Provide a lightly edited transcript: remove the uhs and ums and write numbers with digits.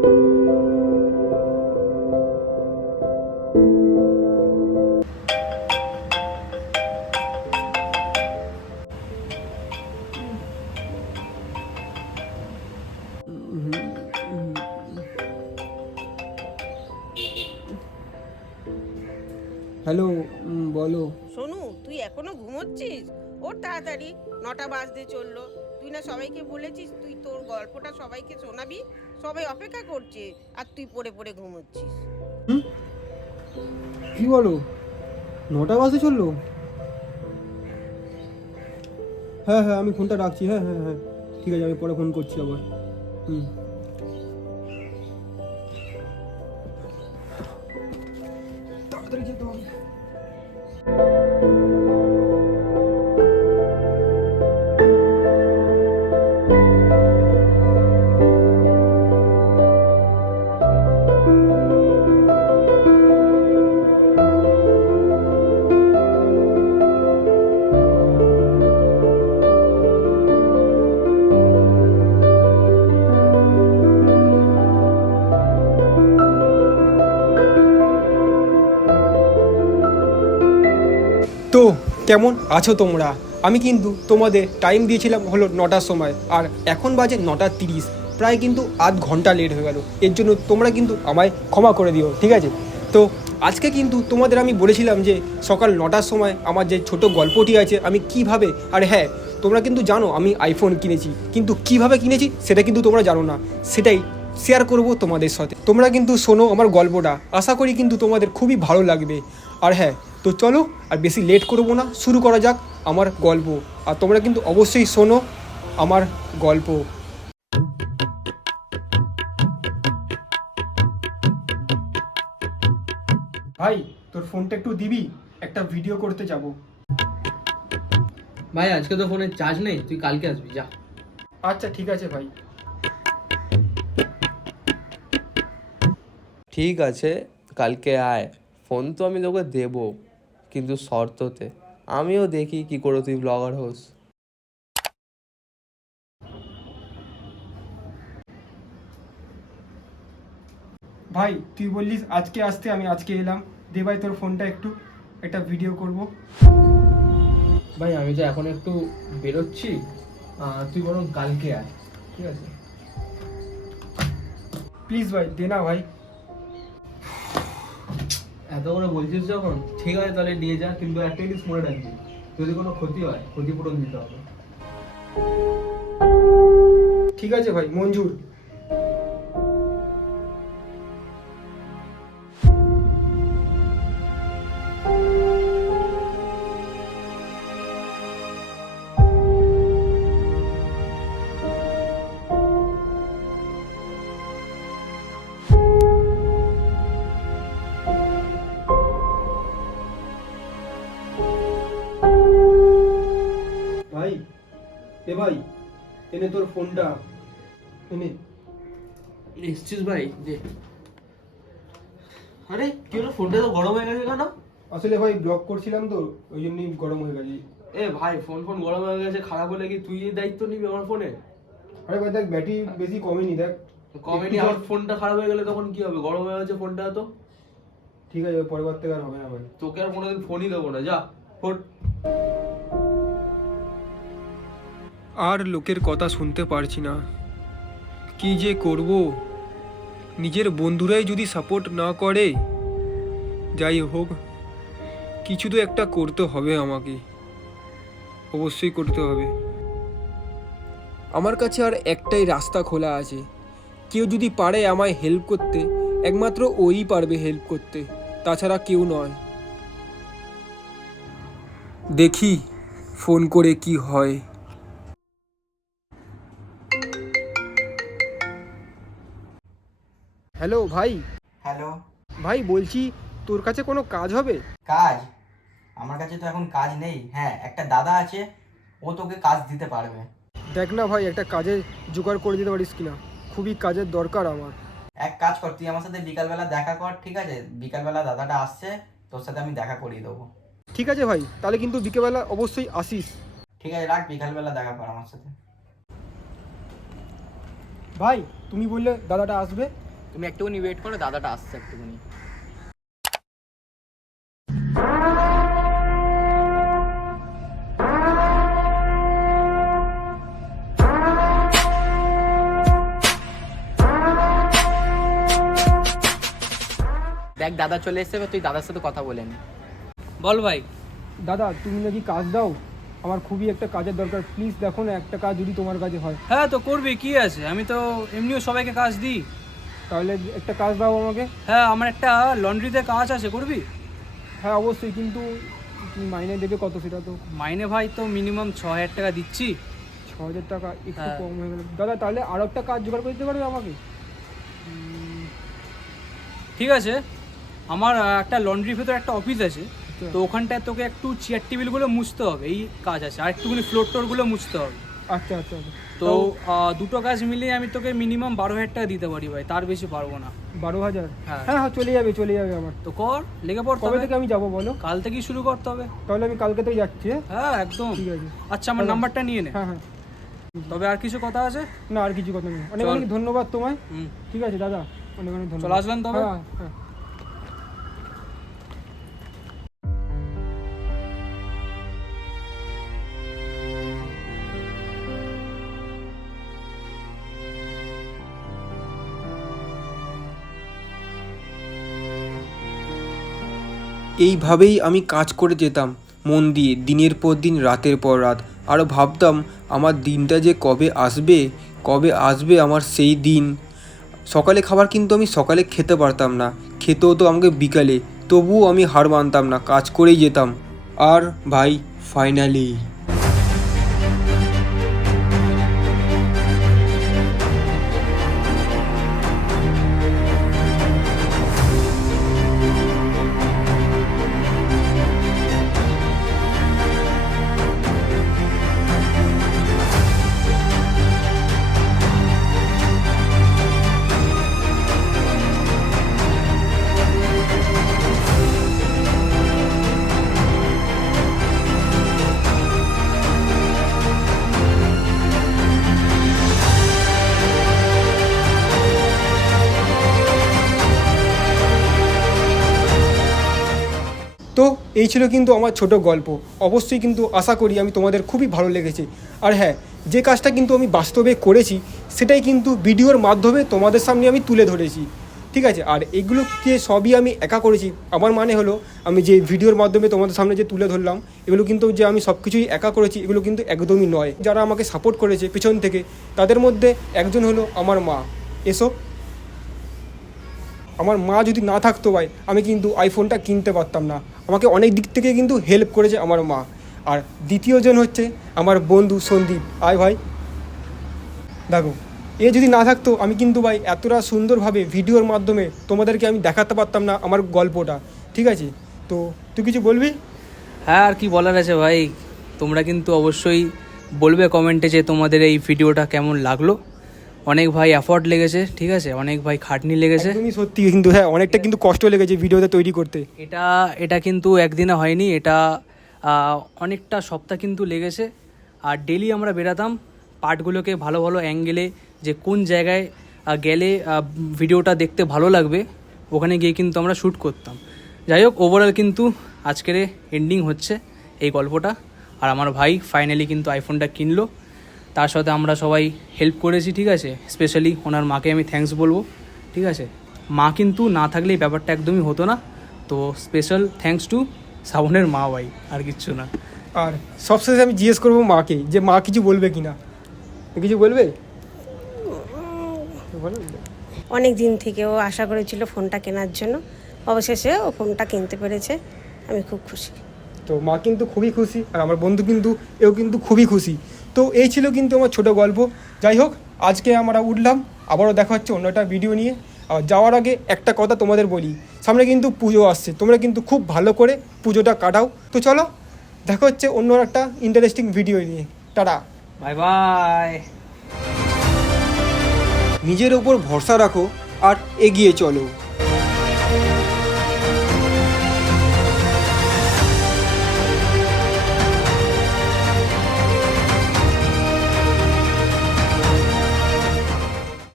Hello, বলো। সোনু, তুই এখনো ঘুমোচ্ছিস? ওর তাড়াতাড়ি, 9টা বাজতে চললো। তুই না সবাইকে বলেছিস তুই তোর গল্পটা সবাইকে শোনাবি? সবাই অপেক্ষা করছে আর তুই পড়ে পড়ে ঘুমোচ্ছিস। হুম, কি বলো? 9টা বাজে চললো? হ্যাঁ হ্যাঁ, আমি ফোনটা রাখছি। হ্যাঁ হ্যাঁ হ্যাঁ, ঠিক আছে, আমি পরে ফোন করছি আবার। হুম, তাড়াতাড়ি যেতে হবে। তো কেমন আছো তোমরা? আমি কিন্তু তোমাদের টাইম দিয়েছিলাম হলো 9টার সময়, আর এখন বাজে 9টা 30। প্রায় কিন্তু আধ ঘন্টা লেট হয়ে গেল। এর জন্য তোমরা কিন্তু আমায় ক্ষমা করে দিও, ঠিক আছে? তো আজকে কিন্তু তোমাদের আমি বলেছিলাম যে সকাল 9টার সময় আমার যে ছোট গল্পটি আছে আমি কিভাবে, আর হ্যাঁ, তোমরা কিন্তু জানো আমি আইফোন কিনেছি, কিন্তু কিভাবে কিনেছি সেটা কিন্তু তোমরা জানো না। সেটাই শেয়ার করব তোমাদের সাথে। তোমরা কিন্তু শোনো আমার গল্পটা, আশা করি কিন্তু তোমাদের খুবই ভালো লাগবে। আর হ্যাঁ, তো চলো আর বেশি লেট করবো না, শুরু করা যাক আমার গল্প। আর তোমরা কিন্তু অবশ্যই শোনো আমার গল্প। ভাই, তোর ফোনটা একটু দিবি? একটা ভিডিও করতে যাব। ভাই আজকে তো ফোনে চার্জ নেই, তুই কালকে আসবি যা। আচ্ছা ঠিক আছে ভাই। ঠিক আছে, কালকে আয়। ফোন তো আমি তোকে দেবো, কিন্তু শর্ততে। আমিও দেখি কি করে তুই ব্লগার হোস। ভাই, তুই বললিস আজকে আসতে, আমি আজকে এলাম। দে ভাই তোর ফোনটা, একটু একটা ভিডিও করব। ভাই আমি তো এখন একটু বেরোচ্ছি, তুই বরং কালকে আয়, ঠিক আছে? প্লিজ ভাই, দে না ভাই। এত করে বলছিস যখন, ঠিক আছে তাহলে নিয়ে যা, কিন্তু একটা জিনিস মনে রাখবি, যদি কোনো ক্ষতি হয় ক্ষতিপূরণ দিতে হবে। ঠিক আছে ভাই, মঞ্জুর। ভাই, এ ভাই, এনে তোর ফোনটা, এনে। এসছিস ভাই যে? আরে কি হলো, ফোনটা তো গরম হয়ে গেছে কেন? আসলে ভাই ব্লক করছিলাম তো, ওই জন্যই গরম হয়ে গেছে। এ ভাই, ফোন ফোন গরম হয়ে গেছে, খারাপ হলে কি তুই এই দায়িত্ব নিবি আমার ফোনে? আরে ভাই দেখ, ব্যাটারি বেশি কমেনি, দেখ। কমেনি, একটু আর ফোনটা খারাপ হয়ে গেলে তখন কি হবে? গরম হয়ে গেছে ফোনটা তো। ঠিক আছে, পরের বার থেকে আর হবে না ভাই। তোকে আর কোনোদিন ফোনই দেবো না, যা ফোন। আর লোকের কথা শুনতে পারছি না, কি যে করব। নিজের বন্ধুরাই যদি সাপোর্ট না করে, যাই হোক, কিছু তো একটা করতে হবে আমাকে, অবশ্যই করতে হবে। আমার কাছে আর একটাই রাস্তা খোলা আছে। কেউ যদি পারে আমায় হেল্প করতে, একমাত্র ওই পারবে হেল্প করতে, তাছাড়া কেউ নয়। দেখি ফোন করে কি হয়। হ্যালো ভাই। হ্যালো। ভাই বলছি, তোর কাছে কোনো কাজ হবে? কাজ? আমার কাছে তো এখন কাজ নেই। হ্যাঁ, একটা দাদা আছে, ও তোকে কাজ দিতে পারবে। দেখ না ভাই, একটা কাজের জোগাড় করে দিতে পারিস কিনা, খুবই কাজের দরকার আমার। এক কাজ কর, তুই আমার সাথে বিকালবেলা দেখা কর, ঠিক আছে? বিকালবেলা দাদাটা আসছে, তোর সাথে আমি দেখা করিয়ে দেবো। ঠিক আছে ভাই, তাহলে কিন্তু বিকেলবেলা অবশ্যই আসিস। ঠিক আছে, রাখ, বিকালবেলা দেখা কর আমার সাথে। ভাই, তুমি বললে দাদাটা আসবে, তুমি একটুখানি ওয়েট করো, দাদাটা আসছে একটুখানি। দেখ দাদা চলে এসছে, এবার তুই দাদার সাথে কথা বলে নি। বল ভাই। দাদা তুমি নাকি কাজ দাও, আমার খুবই একটা কাজের দরকার, প্লিজ দেখো না একটা কাজ যদি তোমার কাছে হয়। হ্যাঁ তো করবি, কি আছে, আমি তো এমনিও সবাইকে কাজ দিই। তাহলে একটা কাজ দাও আমাকে। হ্যাঁ আমার একটা লন্ড্রিতে কাজ আছে, করবি? হ্যাঁ অবশ্যই, কিন্তু তুমি মাইনে দেবে কত সেটা তো। মাইনে ভাই তো মিনিমাম 6,000 টাকা দিচ্ছি। 6,000 টাকা একটু হ্যাঁ। কম হয়ে গেল দাদা, তাহলে আরও একটা কাজ জোগাড় করে দিতে পারবে আমাকে? ঠিক আছে, আমার একটা লন্ড্রির ভেতর একটা অফিস আছে, তো ওখানটায় তোকে একটু চেয়ার টেবিলগুলো মুছতে হবে, এই কাজ আছে, আর একটুখানি ফ্লোর টোরগুলো মুছতে হবে। আচ্ছা আচ্ছা আচ্ছা। তো দুটো কাজ মিলিয়ে আমি তোকে মিনিমাম 12,000 টাকা দিতে পারি ভাই, তার বেশি পারবো না। 12,000? হ্যাঁ। হ্যাঁ হ্যাঁ, চলে যাবে আমার। তো কর, লেগে পড়। কবে থেকে আমি যাবো বলো? কাল থেকেই শুরু করতে হবে। তাহলে আমি কালকে থেকে যাচ্ছি। হ্যাঁ একদম ঠিক আছে। আচ্ছা আমার নাম্বারটা নিয়ে নে। হ্যাঁ হ্যাঁ। তবে আর কিছু কথা আছে? না আর কিছু কথা নেই, অনেক চল। অনেক ধন্যবাদ তোমায়। হুম। ঠিক আছে দাদা, অনেক অনেক ধন্যবাদ। চলে আসলাম তবে। হ্যাঁ হ্যাঁ। এইভাবেই আমি কাজ করে যেতাম মন দিয়ে, দিনের পর দিন, রাতের পর রাত। আরও ভাবতাম আমার দিনটা যে কবে আসবে আমার সেই দিন। সকালে খাবার কিন্তু আমি সকালে খেতে পারতাম না, খেতে হতো আমাকে বিকালে, তবুও আমি হার মানতাম না, কাজ করেই যেতাম। আর ভাই ফাইনালি তো এই ছিল কিন্তু আমার ছোট গল্প। অবশ্যই কিন্তু আশা করি আমি তোমাদের খুবই ভালো লেগেছে। আর হ্যাঁ, যে কাজটা কিন্তু আমি বাস্তবে করেছি সেটাই কিন্তু ভিডিওর মাধ্যমে তোমাদের সামনে আমি তুলে ধরেছি, ঠিক আছে? আর এগুলোকে সবই আমি একা করেছি। আমার মানে হলো আমি যে ভিডিওর মাধ্যমে তোমাদের সামনে যে তুলে ধরলাম, এগুলো কিন্তু যে আমি সব কিছুই একা করেছি এগুলো কিন্তু একদমই নয়। যারা আমাকে সাপোর্ট করেছে পেছন থেকে, তাদের মধ্যে একজন হলো আমার মা। এসো। আমার মা যদি না থাকতো ভাই, আমি কিন্তু আইফোনটা কিনতে পারতাম না। আমাকে অনেক দিক থেকে কিন্তু হেল্প করেছে আমার মা। আর দ্বিতীয়জন হচ্ছে আমার বন্ধু সন্দীপ। আয় ভাই, দেখো এ যদি না থাকতো আমি কিন্তু ভাই এতটা সুন্দরভাবে ভিডিওর মাধ্যমে তোমাদেরকে আমি দেখাতে পারতাম না আমার গল্পটা, ঠিক আছে? তো তুই কিছু বলবি? হ্যাঁ আর কি বলার আছে ভাই, তোমরা কিন্তু অবশ্যই বলবে কমেন্টে যে তোমাদের এই ভিডিওটা কেমন লাগলো। অনেক ভাই এফর্ট লেগেছে, ঠিক আছে, অনেক ভাই খাটনি লেগেছে। একদমই সত্যি, কিন্তু হ্যাঁ অনেকটা কিন্তু কষ্ট লেগেছে ভিডিওটা তৈরি করতে। এটা কিন্তু একদিনে হয়নি, এটা অনেকটা সপ্তাহ কিন্তু লেগেছে। আর ডেলি আমরা বেরাতাম পার্টগুলোকে ভালো ভালো অ্যাঙ্গেলে, যে কোন জায়গায় গেলে ভিডিওটা দেখতে ভালো লাগবে, ওখানে গিয়ে কিন্তু আমরা শ্যুট করতাম। যাই হোক, ওভারঅল কিন্তু আজকের এন্ডিং হচ্ছে এই গল্পটা। আর আমার ভাই ফাইনালি কিন্তু আইফোনটা কিনলো, তার সাথে আমরা সবাই হেল্প করেছি, ঠিক আছে? স্পেশালি ওনার মাকে আমি থ্যাঙ্কস বলবো, ঠিক আছে? মা কিন্তু না থাকলে এই ব্যাপারটা একদমই হতো না। তো স্পেশাল থ্যাঙ্কস টু শ্রাবণের মা ভাই, আর কিচ্ছু না। আর সবশেষে আমি জিজ্ঞেস করবো মাকে যে মা কিছু বলবে কি না, কিছু বলবে? অনেক দিন থেকে ও আশা করেছিল ফোনটা কেনার জন্য, অবশেষে ও ফোনটা কিনতে পেরেছে, আমি খুব খুশি। তো মা কিন্তু খুবই খুশি, আর আমার বন্ধু কিন্তু এও কিন্তু খুবই খুশি। তো এই ছিল কিন্তু আমার ছোট গল্প। যাই হোক, আজকে আমরা উঠলাম, আবারও দেখা হচ্ছে অন্য একটা ভিডিও নিয়ে। আর যাওয়ার আগে একটা কথা তোমাদের বলি, সামনে কিন্তু পুজো আসছে, তোমরা কিন্তু খুব ভালো করে পুজোটা কাটাও। তো চলো দেখা হচ্ছে অন্য একটা ইন্টারেস্টিং ভিডিও নিয়ে। Tata, bye bye. নিজের ওপর ভরসা রাখো আর এগিয়ে চলো।